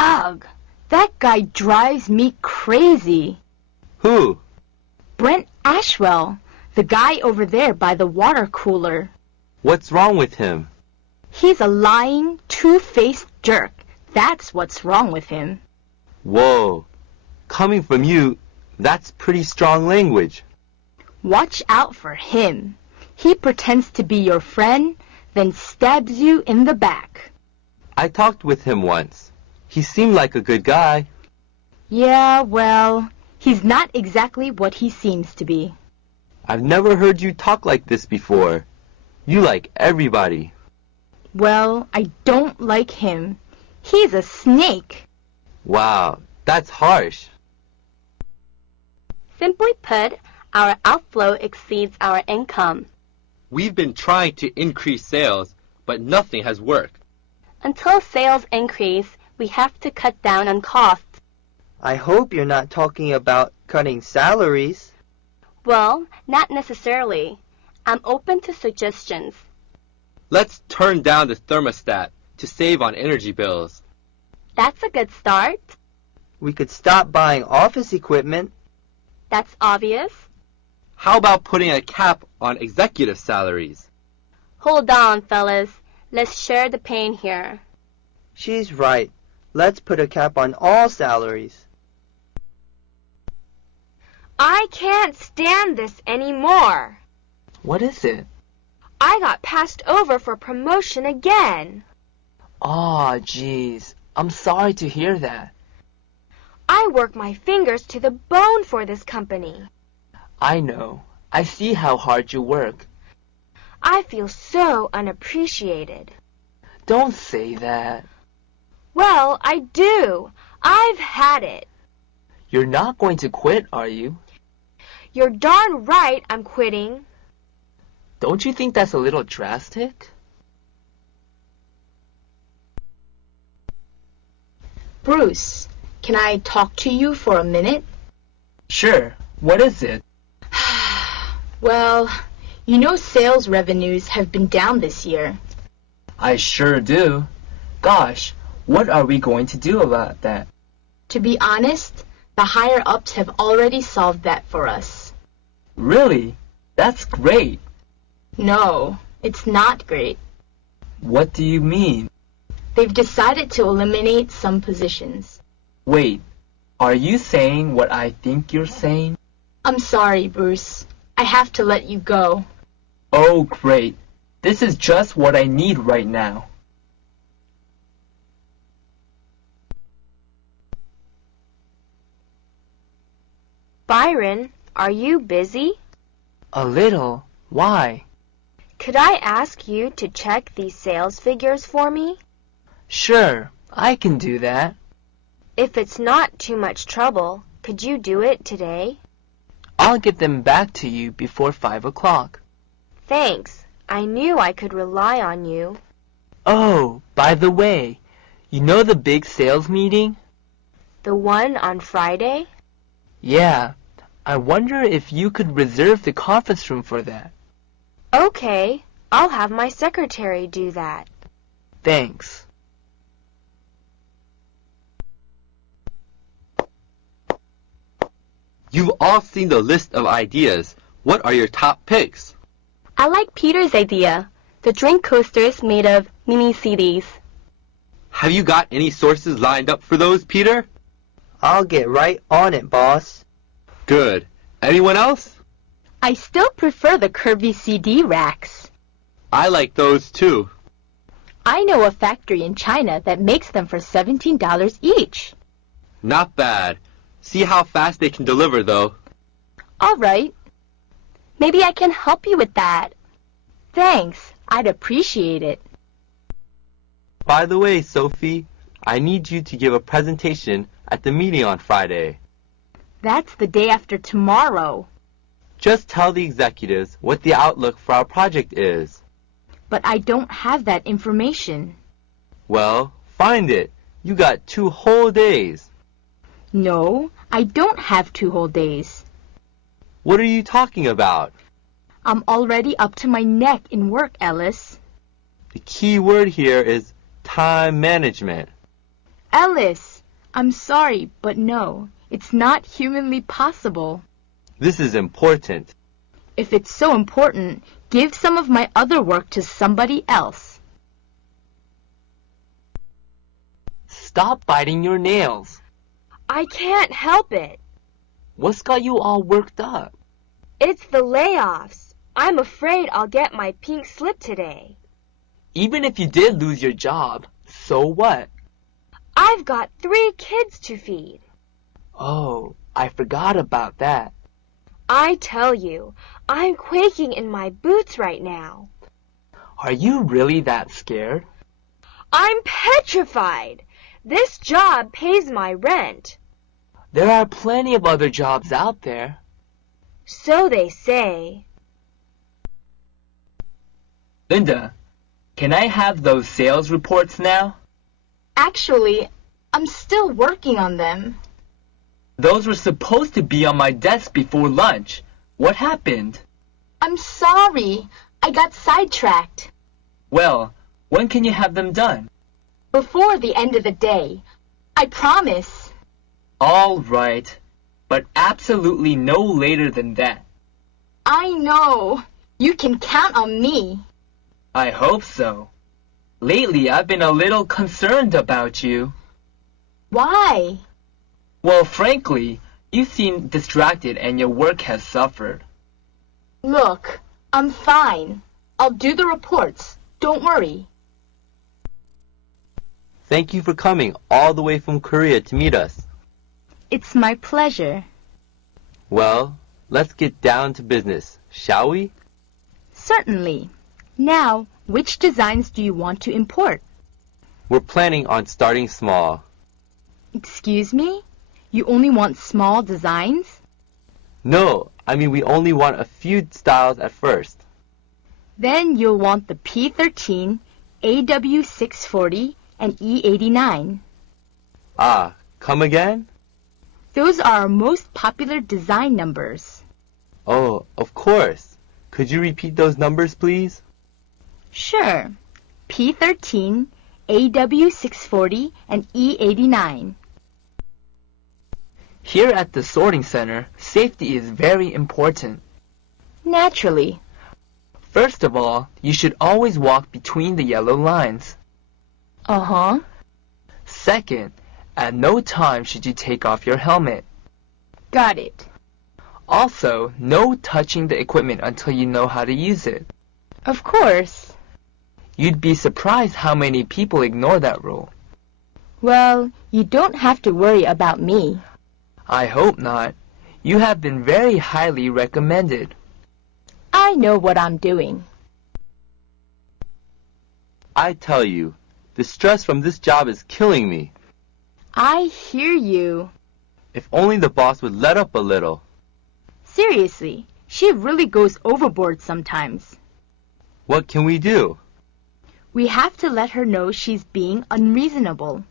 Ugh! That guy drives me crazy. Who? Brent Ashwell, the guy over there by the water cooler. What's wrong with him? He's a lying, two-faced jerk. That's what's wrong with him. Whoa. Coming from you, that's pretty strong language. Watch out for him. He pretends to be your friend, then stabs you in the back. I talked with him once. He seemed like a good guy. Yeah, well, he's not exactly what he seems to be. I've never heard you talk like this before. You like everybody. Well, I don't like him. He's a snake. Wow, that's harsh. Simply put, our outflow exceeds our income. We've been trying to increase sales, but nothing has worked. Until sales increase, we have to cut down on costs. I hope you're not talking about cutting salaries. Well, not necessarily. I'm open to suggestions. Let's turn down the thermostat to save on energy bills. That's a good start. We could stop buying office equipment. That's obvious. How about putting a cap on executive salaries? Hold on, fellas. Let's share the pain here. She's right. Let's put a cap on all salaries. I can't stand this anymore. What is it? I got passed over for promotion again. Aw, geez. I'm sorry to hear that. I work my fingers to the bone for this company. I know. I see how hard you work. I feel so unappreciated. Don't say that. Well, I do. I've had it. You're not going to quit, are you? You're darn right I'm quitting. Don't you think that's a little drastic? Bruce, can I talk to you for a minute? Sure. What is it? Well, you know sales revenues have been down this year. I sure do. Gosh, what are we going to do about that? To be honest, the higher-ups have already solved that for us. Really? That's great. No, it's not great. What do you mean? They've decided to eliminate some positions. Wait, are you saying what I think you're saying? I'm sorry, Bruce. I have to let you go. Oh, great. This is just what I need right now. Byron, are you busy? A little. Why? Could I ask you to check these sales figures for me? Sure, I can do that. If it's not too much trouble, could you do it today? I'll get them back to you before 5 o'clock. Thanks. I knew I could rely on you. Oh, by the way, you know the big sales meeting? The one on Friday? Yeah. I wonder if you could reserve the conference room for that. Okay. I'll have my secretary do that. Thanks. You've all seen the list of ideas. What are your top picks? I like Peter's idea, the drink coasters made of mini CDs. Have you got any sources lined up for those, Peter? I'll get right on it, boss. Good. Anyone else? I still prefer the curvy CD racks. I like those too. I know a factory in China that makes them for $17 each. Not bad. See how fast they can deliver, though. All right. Maybe I can help you with that. Thanks. I'd appreciate it. By the way, Sophie, I need you to give a presentation at the meeting on Friday. That's the day after tomorrow. Just tell the executives what the outlook for our project is. But I don't have that information. Well, find it. You got 2 whole days. No, I don't have 2 whole days. What are you talking about? I'm already up to my neck in work, Ellis. The key word here is time management. Ellis, I'm sorry, but no, it's not humanly possible. This is important. If it's so important, give some of my other work to somebody else. Stop biting your nails. I can't help it. What's got you all worked up? It's the layoffs. I'm afraid I'll get my pink slip today. Even if you did lose your job, so what? I've got 3 kids to feed. Oh, I forgot about that. I tell you, I'm quaking in my boots right now. Are you really that scared? I'm petrified. This job pays my rent. There are plenty of other jobs out there. So they say. Linda, can I have those sales reports now? Actually, I'm still working on them. Those were supposed to be on my desk before lunch. What happened? I'm sorry. I got sidetracked. Well, when can you have them done? Before the end of the day. I promise. All right, but absolutely no later than that. I know. You can count on me. I hope so. Lately, I've been a little concerned about you. Why? Well, frankly, you seem distracted and your work has suffered. Look, I'm fine. I'll do the reports. Don't worry. Thank you for coming all the way from Korea to meet us. It's my pleasure. Well, let's get down to business, shall we? Certainly. Now, which designs do you want to import? We're planning on starting small. Excuse me? You only want small designs? No, I mean we only want a few styles at first. Then you'll want the P13, AW640, and E89. Ah, come again? Those are our most popular design numbers. Oh, of course. Could you repeat those numbers, please? Sure. P13, AW640, and E89. Here at the sorting center, safety is very important. Naturally. First of all, you should always walk between the yellow lines. Uh-huh. Second, at no time should you take off your helmet. Got it. Also, no touching the equipment until you know how to use it. Of course. You'd be surprised how many people ignore that rule. Well, you don't have to worry about me. I hope not. You have been very highly recommended. I know what I'm doing. I tell you, the stress from this job is killing me. I hear you. If only the boss would let up a little. Seriously, she really goes overboard sometimes. What can we do? We have to let her know she's being unreasonable.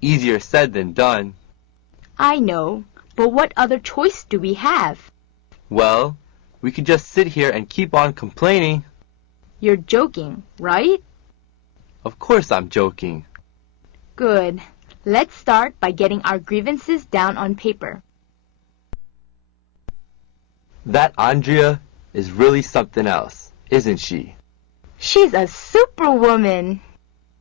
Easier said than done. I know, but what other choice do we have? Well, we could just sit here and keep on complaining. You're joking, right? Of course I'm joking. Good. Let's start by getting our grievances down on paper. That Andrea is really something else, isn't she? She's a superwoman.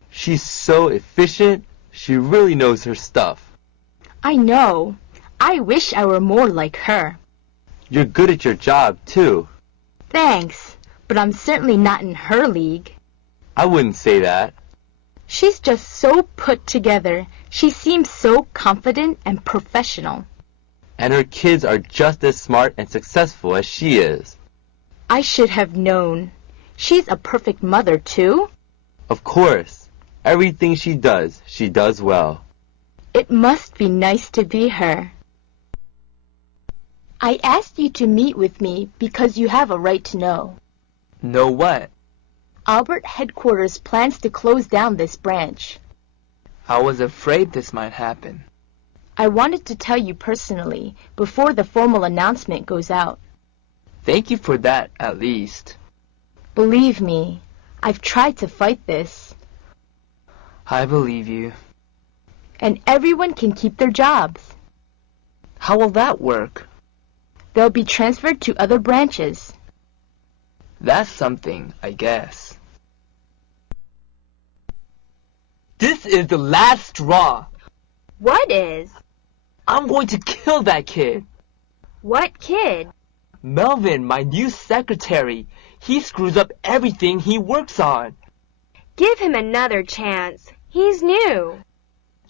She's so efficient. She really knows her stuff. I know. I wish I were more like her. You're good at your job, too. Thanks, but I'm certainly not in her league. I wouldn't say that. She's just so put together. She seems so confident and professional. And her kids are just as smart and successful as she is. I should have known. She's a perfect mother, too. Of course. Everything she does well. It must be nice to be her. I asked you to meet with me because you have a right to know. Know what? Albert headquarters plans to close down this branch. I was afraid this might happen. I wanted to tell you personally before the formal announcement goes out. Thank you for that, at least. Believe me, I've tried to fight this. I believe you. and everyone can keep their jobs. How will that work? They'll be transferred to other branches. That's something, I guess. This is the last straw. What is? I'm going to kill that kid. What kid? Melvin, my new secretary. He screws up everything he works on. Give him another chance. He's new.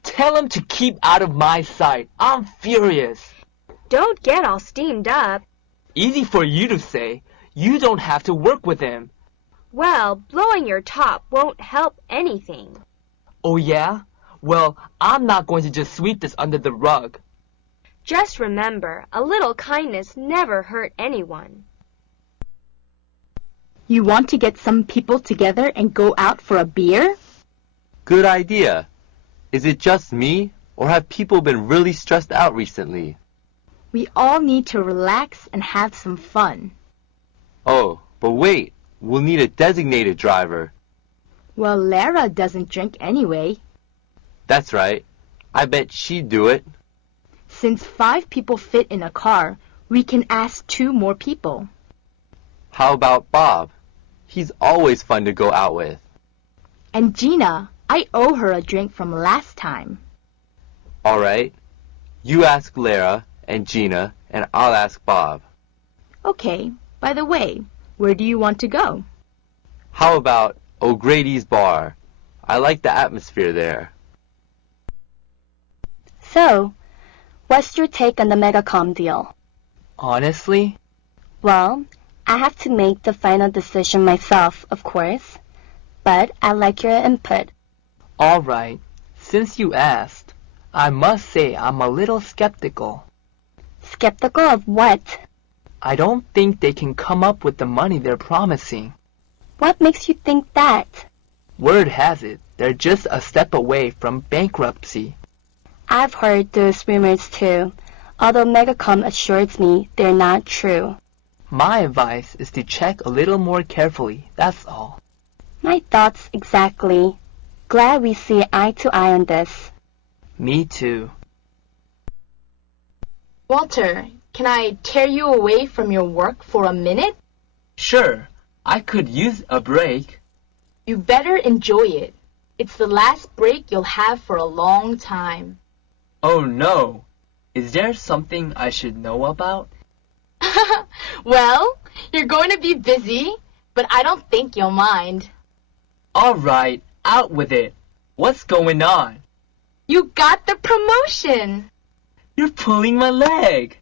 Tell him to keep out of my sight. I'm furious. Don't get all steamed up. Easy for you to say. You don't have to work with him. Well, blowing your top won't help anything. Oh yeah? Well, I'm not going to just sweep this under the rug. Just remember, a little kindness never hurt anyone. You want to get some people together and go out for a beer? Good idea. Is it just me, or have people been really stressed out recently? We all need to relax and have some fun. Oh, but wait, we'll need a designated driver. Well, Lara doesn't drink anyway. That's right. I bet she'd do it. Since 5 people fit in a car, we can ask 2 more people. How about Bob? He's always fun to go out with. And Gina, I owe her a drink from last time. All right. You ask Lara and Gina, and I'll ask Bob. Okay, by the way, where do you want to go? How about O'Grady's Bar? I like the atmosphere there. So, what's your take on the Megacom deal? Honestly? Well, I have to make the final decision myself, of course, but I like your input. All right. Since you asked, I must say I'm a little skeptical. Skeptical of what? I don't think they can come up with the money they're promising. What makes you think that? Word has it, they're just a step away from bankruptcy. I've heard those rumors too, although Megacom assures me they're not true. My advice is to check a little more carefully, that's all. My thoughts exactly. Glad we see eye to eye on this. Me too. Walter, can I tear you away from your work for a minute? Sure, I could use a break. You better enjoy it. It's the last break you'll have for a long time. Oh no! Is there something I should know about? Well, you're going to be busy, but I don't think you'll mind. All right, out with it. What's going on? You got the promotion! You're pulling my leg.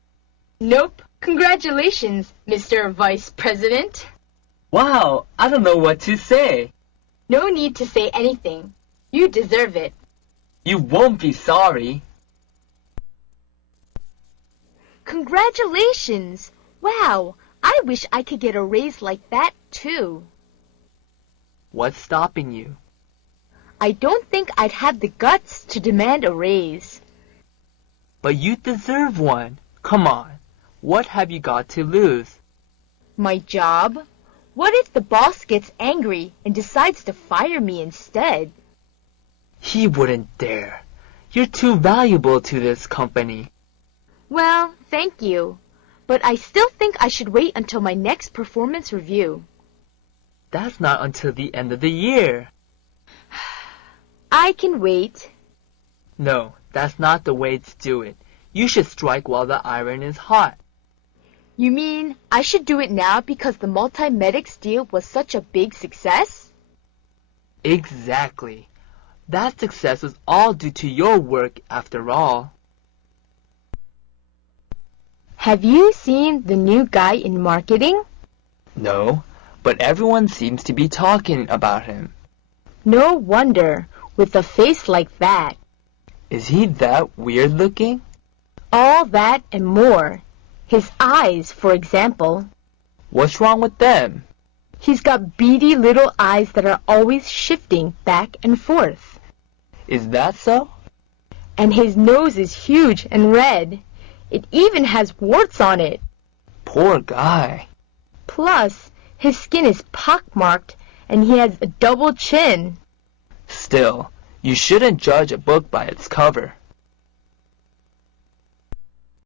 Nope. Congratulations, Mr. Vice President. Wow, I don't know what to say. No need to say anything. You deserve it. You won't be sorry. Congratulations! Wow, I wish I could get a raise like that too. What's stopping you? I don't think I'd have the guts to demand a raise. But you deserve one. Come on. What have you got to lose? My job? What if the boss gets angry and decides to fire me instead? He wouldn't dare. You're too valuable to this company. Well, thank you. But I still think I should wait until my next performance review. That's not until the end of the year. I can wait. No, that's not the way to do it. You should strike while the iron is hot. You mean I should do it now because the Multimedics deal was such a big success? Exactly. That success was all due to your work after all. Have you seen the new guy in marketing? No, but everyone seems to be talking about him. No wonder, with a face like that. Is he that weird looking? All that and more. His eyes, for example. What's wrong with them? He's got beady little eyes that are always shifting back and forth. Is that so? And his nose is huge and red. It even has warts on it. Poor guy. Plus, his skin is pockmarked and he has a double chin. Still, You shouldn't judge a book by its cover.